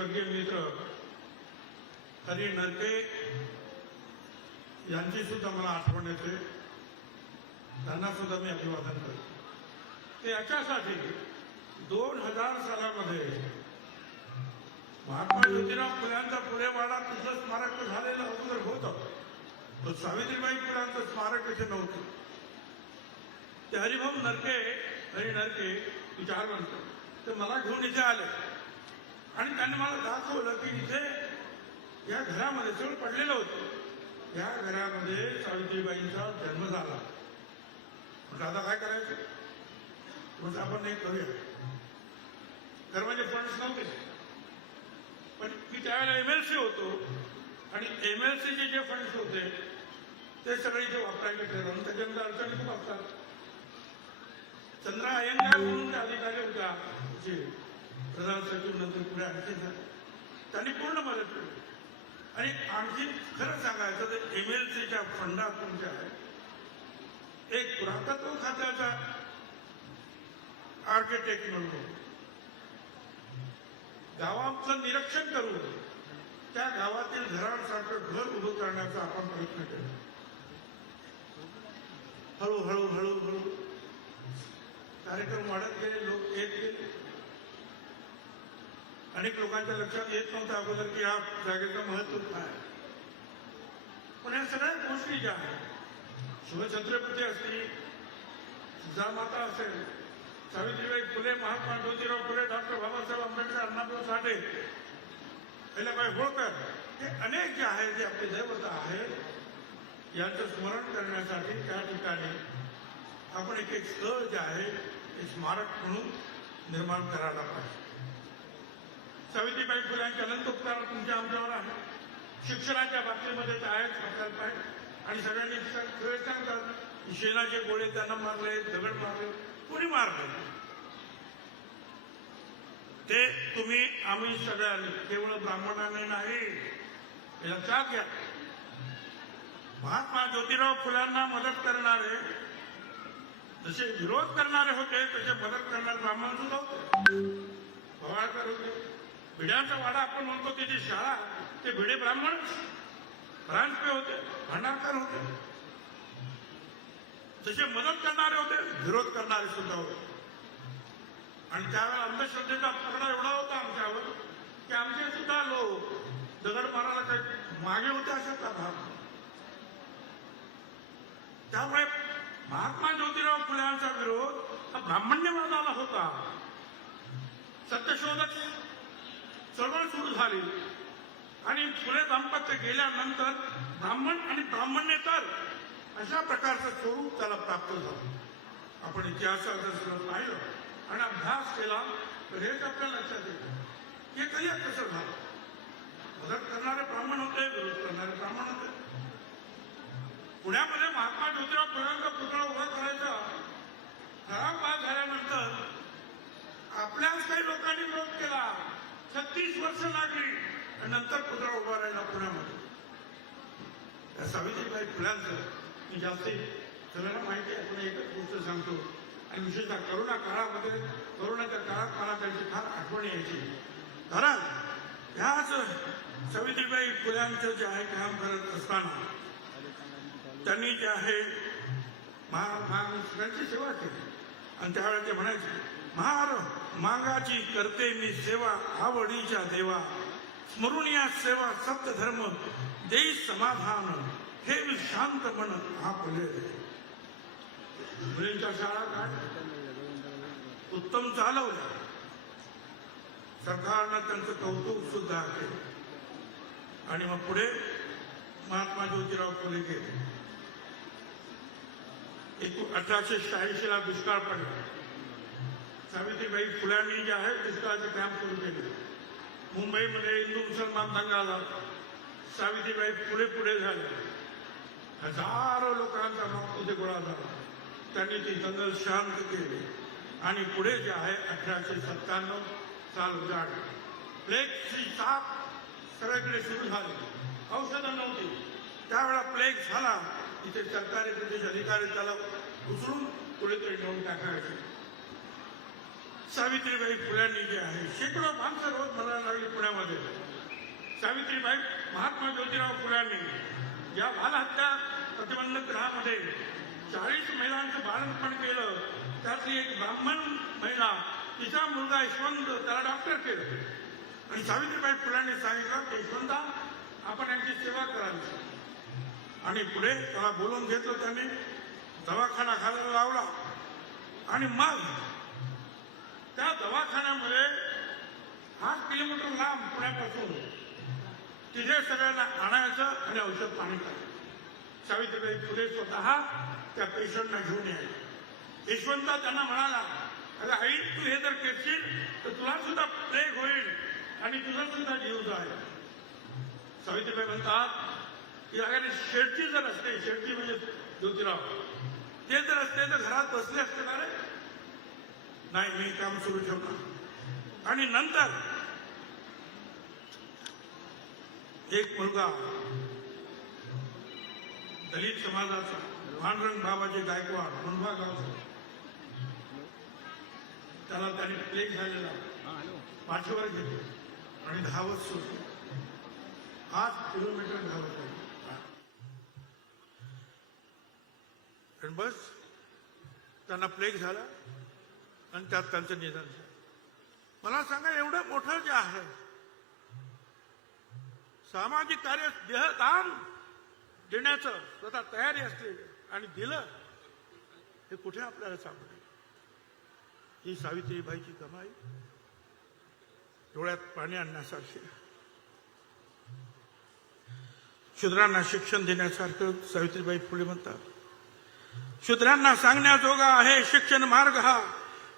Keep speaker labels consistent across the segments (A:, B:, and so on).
A: स्वर्गीय मित्र हरी नरके यांची सुद्धा मला आठवण येते त्यांना सुद्धा मी अभिवादन करतो ते याच्यासाठी दोन हजार सालामध्ये महात्मा ज्योतिराव फुल्यांचा पुरेवाडा तिथं स्मारक झालेलं अगोदर होतं तर सावित्रीबाई फुलांचं स्मारक तिथे नव्हतं ते हरिभाऊ नरके हरी नरके विचार म्हणतो ते मला घेऊन इथे आले आणि त्यांनी मला दाखवलं की इथे या घरामध्ये सगळं पडलेलं होतं या घरामध्ये सावित्रीबाईंचा जन्म झाला म्हणजे आता काय करायचं म्हणजे आपण हे करूया तर म्हणजे फंड्स नव्हते पण मी त्यावेळेला एम एल सी होतो आणि एम एल सीचे जे फंड्स होते ते सगळे इथे वापरायचे ठरवून त्याच्यानंतर अडचणी खूप असतात चंद्रा अयंगार म्हणून अधिकारी होता जे प्रधान सचिव नंतर पुढे आणखी झाले त्यांनी पूर्ण मदत केली आणि आणखी खरं सांगायचं तर एम एल सीच्या फंडातून ज्या एक पुरातत्व खात्याचा आर्किटेक्ट म्हणून गावाचं निरीक्षण करून त्या गावातील घरांसारखं घर उभं करण्याचा आपण प्रयत्न केला हळूहळू हळूहळू कार्यक्रम वाढत गेले लोक येत गेले अनेक लोकांच्या लक्षात येत नव्हतं अगोदर की या जागेचं महत्व काय पण या सगळ्या गोष्टी ज्या आहेत शिवछत्रपती असतील सुजामाता असेल सावित्रीबाई फुले महात्मा ज्योतिराव फुले डॉक्टर बाबासाहेब आंबेडकर अण्णाभाऊ साठे पहिल्याबाई होळकर हे अनेक जे आहेत जे आपले दैवत आहेत याचं स्मरण करण्यासाठी त्या ठिकाणी आपण एक एक स्थळ जे आहे ते स्मारक म्हणून निर्माण करायला पाहिजे सावित्रीबाई फुले यांचे अनंत उपकार तुमच्या आमच्यावर आहे शिक्षणाच्या बाबतीमध्ये आहेच प्रकल्प आहे आणि सगळ्यांनी सगळे सांगतात शेणाचे गोळे त्यांना मारले दगड मारले कोणी मारले ते तुम्ही आम्ही सगळ्यांनी केवळ ब्राह्मणाने नाही लक्षात घ्या महात्मा ज्योतिराव फुलांना मदत करणारे जसे विरोध करणारे होते तसे मदत करणारे ब्राह्मण सुद्धा होते होते भिड्यांचा वाडा आपण म्हणतो त्याची शाळा ते भिडे ब्राह्मण रानपे होते भांडारकर होते जसे मदत करणारे होते विरोध करणारे सुद्धा होते आणि त्यावेळेला अंधश्रद्धेचा पकडा एवढा होता आमच्यावर की आमचे सुद्धा लोक दगड मारायला मागे होते अशा भाग त्यामुळे महात्मा ज्योतिराव फुल्यांचा विरोध हा ब्राह्मण्यवादाला होता सत्यशोधक चळवळ सुरू झाली आणि फुले दाम्पत्य गेल्यानंतर ब्राह्मण आणि तर अशा प्रकारचं स्वरूप त्याला प्राप्त झालं आपण इतिहासाचं जर पाहिलं आणि अभ्यास केला तर हेच आपल्या लक्षात येतं हे कधी कसं झालं मदत करणारे ब्राह्मण होते विरोध करणारे ब्राह्मण होते पुण्यामध्ये महात्मा ज्योतिराव फुलांचा पुतळा उभा करायचा ठराव बाद झाल्यानंतर आपल्याच काही लोकांनी विरोध केला छत्तीस वर्ष लागली आणि नंतर पुतळा उभा राहिला पुण्यामध्ये त्या सावित्रीबाई फुल्यांचं मी जास्ती सगळ्यांना माहिती आहे आपण एकच गोष्ट सांगतो आणि विशेषतः करोना काळामध्ये करोनाच्या काळात मला त्यांची फार आठवण यायची कारण ह्याच सावित्रीबाई फुल्यांचं जे आहे काम करत असताना त्यांनी जे आहे महाराष्ट्राची सेवा केली आणि त्यावेळेला ते म्हणायचे महार मागाची करते मी सेवा आवडीच्या देवा स्मरून सेवा सप्त धर्म देई समाधान हे शांत मन आपले मुलींच्या शाळा काय उत्तम चालवलं सरकारनं त्यांचं कौतुक सुद्धा केलं आणि मग पुढे महात्मा ज्योतिराव फुले गेले एक अठराशे शहाऐंशी ला दुष्काळ पडला सावित्रीबाई फुलांनी जे आहे आज काम सुरू केले मुंबईमध्ये हिंदू मुसलमान आला सावित्रीबाई फुले पुढे झाले हजारो लोकांचा मग गोळा झाला त्यांनी ती दंगल शांत केली आणि पुढे जे आहे अठराशे सत्त्याण्णव साल उजाड ची ताप सगळीकडे सुरू झाली औषधं नव्हती त्यावेळा प्लेग झाला इथे सरकारी प्रदेश अधिकारी त्याला उचलून कुठेतरी नोंद टाकायचे सावित्रीबाई फुलांनी जे आहे शेकडो माणसं रोज भरायला लागली पुण्यामध्ये सावित्रीबाई महात्मा ज्योतिराव फुलांनी या बालहत्या प्रतिबंध ग्रहामध्ये चाळीस महिलांचं बालपण केलं त्यातली एक ब्राह्मण महिला तिचा मुलगा यशवंत त्याला डॉक्टर केलं आणि सावित्रीबाई फुलांनी सांगितलं यशवंता आपण यांची सेवा करावी आणि पुढे त्याला बोलून घेतलं त्यांनी दवाखाना खाला लावला आणि मग त्या दवाखान्यामध्ये आठ किलोमीटर लांब पुण्यापासून तिथे सगळ्यांना आणायचं आणि औषध पाणी करायचं सावित्रीबाई फुले स्वतः त्या पेशंटना घेऊन यायचे यशवंता त्यांना म्हणाला अरे आई तू हे जर करशील तर तुला सुद्धा प्लेग होईल आणि तुझा सुद्धा जीव जाईल सावित्रीबाई म्हणतात की अगदी शेडची जर असते शेडची म्हणजे ज्योतिराव ते जर असते तर घरात बसले असते ना रे नाही मी काम सुरू ठेवला आणि नंतर एक मुलगा दलित समाजाचा भानरंग बाबाजी गायकवाड मुंबा गावचा त्याला त्याने प्लेग झालेला पाठीवर घेतो आणि धावत सुरू आठ किलोमीटर धावत आणि बस त्यांना प्लेग झाला आणि त्यात त्यांचं निधन मला सांगा एवढं मोठं जे आहे सामाजिक कार्य देहदान देण्याचं स्वतः तयारी असते आणि दिलं हे कुठे आपल्याला सापडेल ही सावित्रीबाईची कमाई डोळ्यात पाणी आणण्यासारखी शूद्रांना शिक्षण देण्यासारखं सावित्रीबाई फुले म्हणतात शूद्रांना सांगण्याजोगा आहे शिक्षण मार्ग हा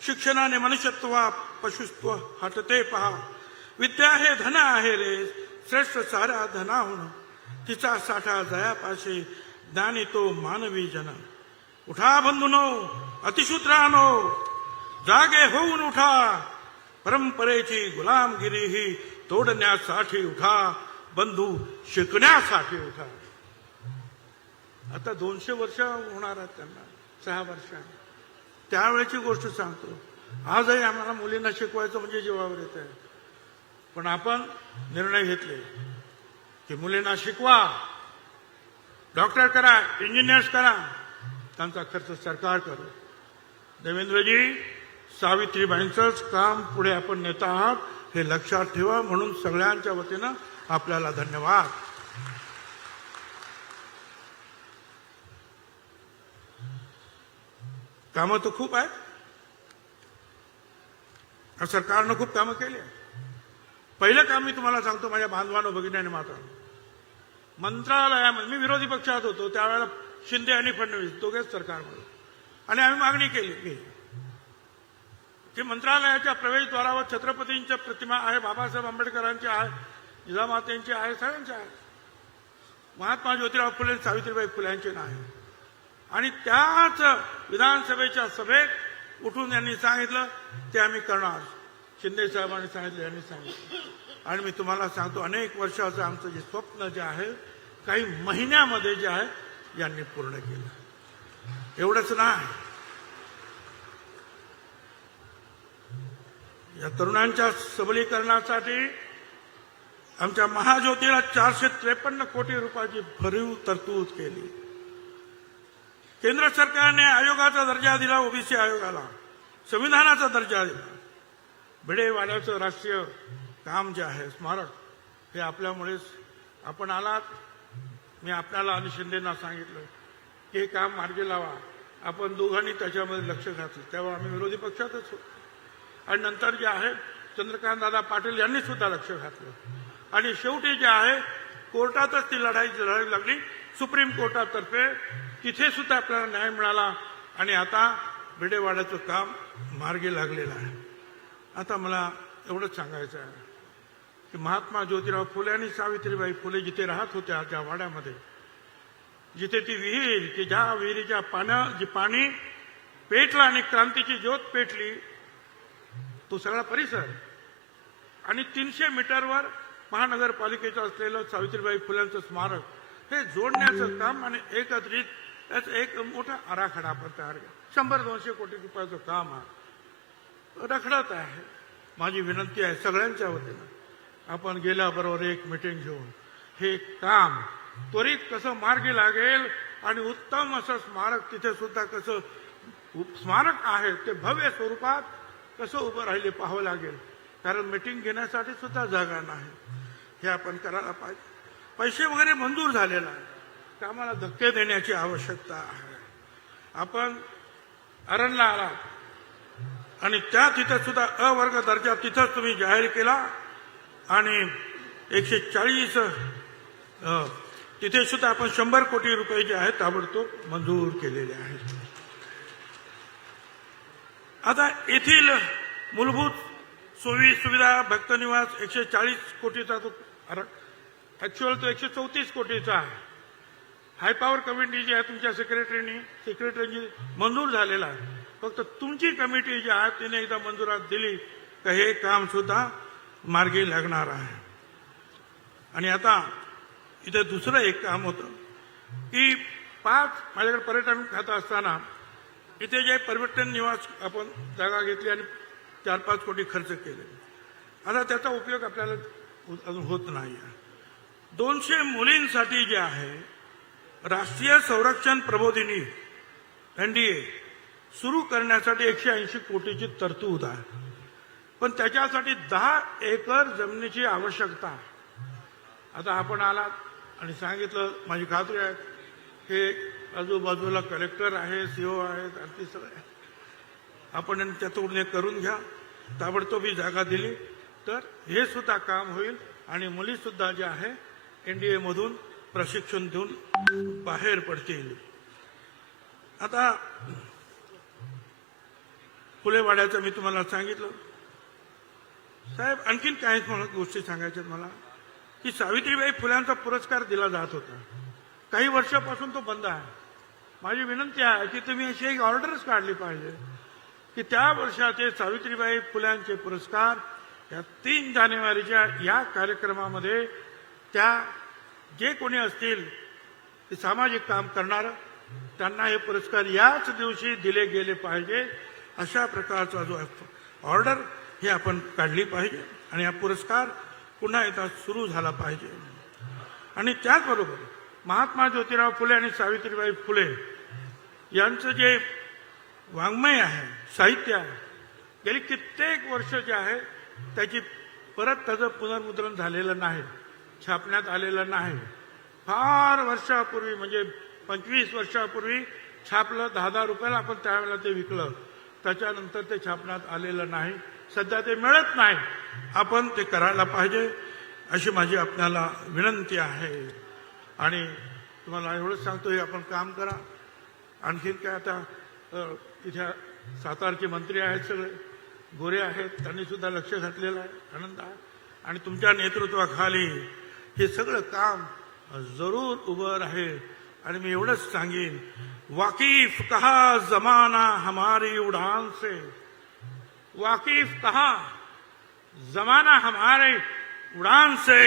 A: शिक्षणाने मनुष्यत्व पशुत्व हटते पहा विद्या हे धन आहे रे श्रेष्ठ सारा धनाहून तिचा साठा जयापाशी ज्ञानी तो मानवी जन उठा बंधुनो अतिशूद्रानो जागे होऊन उठा परंपरेची गुलामगिरी ही तोडण्यासाठी उठा बंधू शिकण्यासाठी उठा आता दोनशे वर्ष होणार आहेत त्यांना सहा वर्ष त्यावेळेची गोष्ट सांगतो आजही आम्हाला मुलींना शिकवायचं म्हणजे जीवावर येत आहे पण आपण निर्णय घेतले की मुलींना शिकवा डॉक्टर करा इंजिनियर्स करा त्यांचा खर्च सरकार करू देवेंद्रजी सावित्रीबाईंचंच काम पुढे आपण नेता आहात हे लक्षात ठेवा म्हणून सगळ्यांच्या वतीनं आपल्याला धन्यवाद कामं तर खूप आहेत सरकारनं खूप कामं केली पहिलं काम मी तुम्हाला सांगतो माझ्या बांधवानो भगिन्याने मात्र मंत्रालयामध्ये मी विरोधी पक्षात होतो त्यावेळेला शिंदे आणि फडणवीस दोघेच सरकारमध्ये आणि आम्ही मागणी केली की मंत्रालयाच्या प्रवेशद्वारावर छत्रपतींच्या प्रतिमा आहे बाबासाहेब आंबेडकरांची आहे जिजामातेंची आहे सगळ्यांची आहे महात्मा ज्योतिराव फुले सावित्रीबाई फुल्यांचे नाही आणि त्याच विधानसभेच्या सभेत उठून यांनी सांगितलं ते आम्ही करणार शिंदे साहेबांनी सांगितलं यांनी सांगितलं आणि मी तुम्हाला सांगतो अनेक वर्षाचं आमचं जे स्वप्न जे आहे काही महिन्यामध्ये जे आहे यांनी पूर्ण केलं एवढंच नाही या तरुणांच्या सबलीकरणासाठी आमच्या महाज्योतीला चारशे त्रेपन्न कोटी रुपयाची भरीव तरतूद केली केंद्र सरकारने आयोगाचा दर्जा दिला ओबीसी आयोगाला संविधानाचा दर्जा दिला भिडेवाड्याचं राष्ट्रीय काम जे आहे स्मारक हे आपल्यामुळेच आपण आलात मी आपल्याला आणि शिंदेना सांगितलं की हे काम मार्गी लावा आपण दोघांनी त्याच्यामध्ये लक्ष घातलं तेव्हा आम्ही विरोधी पक्षातच होतो आणि नंतर जे आहे चंद्रकांतदादा पाटील यांनी सुद्धा लक्ष घातलं आणि शेवटी जे आहे कोर्टातच ती लढाई लढावी लागली सुप्रीम कोर्टातर्फे तिथे सुद्धा आपल्याला न्याय मिळाला आणि आता भिडेवाड्याचं काम मार्गी लागलेलं आहे आता मला एवढंच सांगायचं आहे की महात्मा ज्योतिराव फुले आणि सावित्रीबाई फुले जिथे राहत होत्या त्या वाड्यामध्ये जिथे ती विहीर की ज्या विहिरीच्या पाण्या जी पाणी पेटला आणि क्रांतीची ज्योत पेटली तो सगळा परिसर आणि तीनशे मीटरवर महानगरपालिकेचं असलेलं सावित्रीबाई फुल्यांचं स्मारक हे जोडण्याचं काम आणि एकत्रित त्याचा एक मोठा आराखडा आपण तयार केला शंभर दोनशे कोटी रुपयाचं काम आहे रखडत आहे माझी विनंती आहे सगळ्यांच्या वतीनं आपण गेल्याबरोबर एक मिटिंग घेऊन हे काम त्वरित कसं मार्गी लागेल आणि उत्तम असं स्मारक तिथे सुद्धा कसं स्मारक आहे ते भव्य स्वरूपात कसं उभं राहिले पाहावं लागेल कारण मिटिंग घेण्यासाठी सुद्धा जागा नाही हे आपण करायला पाहिजे पैसे वगैरे मंजूर झालेला आहे कामाला धक्के देण्याची आवश्यकता आहे आपण अरणला आला आणि त्या तिथं सुद्धा अवर्ग दर्जा तिथंच तुम्ही जाहीर केला आणि एकशे चाळीस तिथे सुद्धा आपण शंभर कोटी रुपये जे आहेत ताबडतोब मंजूर केलेले आहेत आता येथील मूलभूत सोयी सुविधा भक्तनिवास एकशे चाळीस कोटीचा तो ॲक्च्युअल तो एकशे चौतीस कोटीचा आहे हाय पॉवर कमिटी जी आहे तुमच्या सेक्रेटरीनी सेक्रेटरीची मंजूर झालेला आहे फक्त तुमची कमिटी जी आहे तिने एकदा मंजुरात दिली तर हे काम सुद्धा मार्गी लागणार आहे आणि आता इथे दुसरं एक काम होतं की पाच माझ्याकडे पर्यटन खातं असताना इथे जे पर्यटन निवास आपण जागा घेतली आणि चार पाच कोटी खर्च केले आता त्याचा उपयोग आपल्याला अजून होत नाही आहे दोनशे मुलींसाठी जे आहे राष्ट्रीय संरक्षण प्रबोधिनी एनडीए सुरू करण्यासाठी एकशे ऐंशी कोटीची तरतूद आहे पण त्याच्यासाठी दहा एकर जमिनीची आवश्यकता आता आपण आलात आणि सांगितलं माझी खात्री आहे हे आजूबाजूला कलेक्टर आहे e सीओ आहेत सर सगळे आपण त्यातून करून घ्या ताबडतोब ही जागा दिली तर हे सुद्धा काम होईल आणि मुलीसुद्धा जे आहे एनडीए मधून प्रशिक्षण देऊन बाहेर पडतील आता फुलेवाड्याचं मी तुम्हाला सांगितलं साहेब आणखीन काही गोष्टी सांगायच्यात मला की सावित्रीबाई फुल्यांचा पुरस्कार दिला जात होता काही वर्षापासून तो बंद आहे माझी विनंती आहे की तुम्ही अशी एक ऑर्डरच काढली पाहिजे की त्या वर्षाचे सावित्रीबाई फुल्यांचे पुरस्कार या तीन जानेवारीच्या या कार्यक्रमामध्ये त्या जे कोणी असतील ते सामाजिक काम करणार त्यांना हे पुरस्कार याच दिवशी दिले गेले पाहिजे अशा प्रकारचा जो ऑर्डर हे आपण काढली पाहिजे आणि हा पुरस्कार पुन्हा एकदा सुरू झाला पाहिजे आणि त्याचबरोबर महात्मा ज्योतिराव फुले आणि सावित्रीबाई फुले यांचं जे वाङ्मय आहे साहित्य आहे गेली कित्येक वर्ष जे आहे त्याची परत त्याचं पुनर्मुद्रण झालेलं नाही छापण्यात आलेलं नाही फार वर्षापूर्वी म्हणजे पंचवीस वर्षापूर्वी छापलं दहा दहा रुपयाला आपण त्यावेळेला ते विकलं त्याच्यानंतर ते छापण्यात आलेलं नाही सध्या ते मिळत नाही आपण ते करायला पाहिजे अशी माझी आपल्याला विनंती आहे आणि तुम्हाला एवढंच सांगतो हे आपण काम करा आणखीन काय आता इथे सातारचे मंत्री आहेत सगळे गोरे आहेत त्यांनी सुद्धा लक्ष घातलेलं आहे आनंद आहे आणि तुमच्या नेतृत्वाखाली हे सगळं काम जरूर उभं राहील आणि मी एवढंच सांगेन वाकिफ कहा जमाना हमारी उडान से वाकिफ कहा जमाना हमारे उड़ान से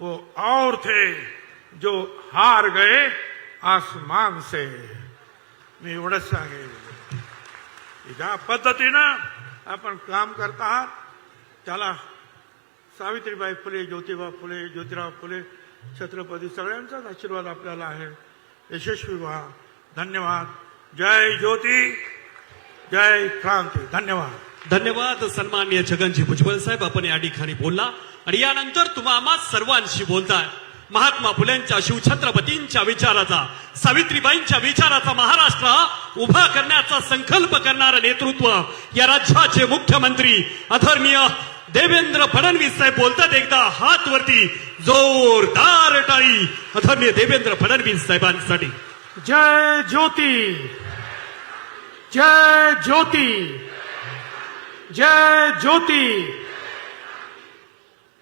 A: वो और थे जो हार गए आसमान से मी एवढंच सांगेन ज्या पद्धतीनं आपण काम करता आहात त्याला सावित्रीबाई फुले ज्योतिबा फुले ज्योतिराव फुले छत्रपती सगळ्यांचाच आशीर्वाद आपल्याला आहे यशस्वी व्हा धन्यवाद जय ज्योती जय क्रांती धन्यवाद
B: धन्यवाद सन्मान्य छगनजी भुजबल साहेब आपण या ठिकाणी बोलला आणि यानंतर तुम्हा सर्वांशी बोलताय महात्मा फुलेंच्या शिवछत्रपतींच्या विचाराचा सावित्रीबाईंच्या विचाराचा महाराष्ट्र उभा करण्याचा संकल्प करणारं नेतृत्व या राज्याचे मुख्यमंत्री अधर्मीय देवेंद्र फडणवीस साहेब बोलतात एकदा हात वरती जोरदार टाळी धन्य देवेंद्र फडणवीस साहेबांसाठी
C: जय ज्योती जय ज्योती जय ज्योती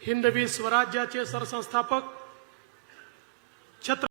C: हिंदवी स्वराज्याचे सरसंस्थापक छत्र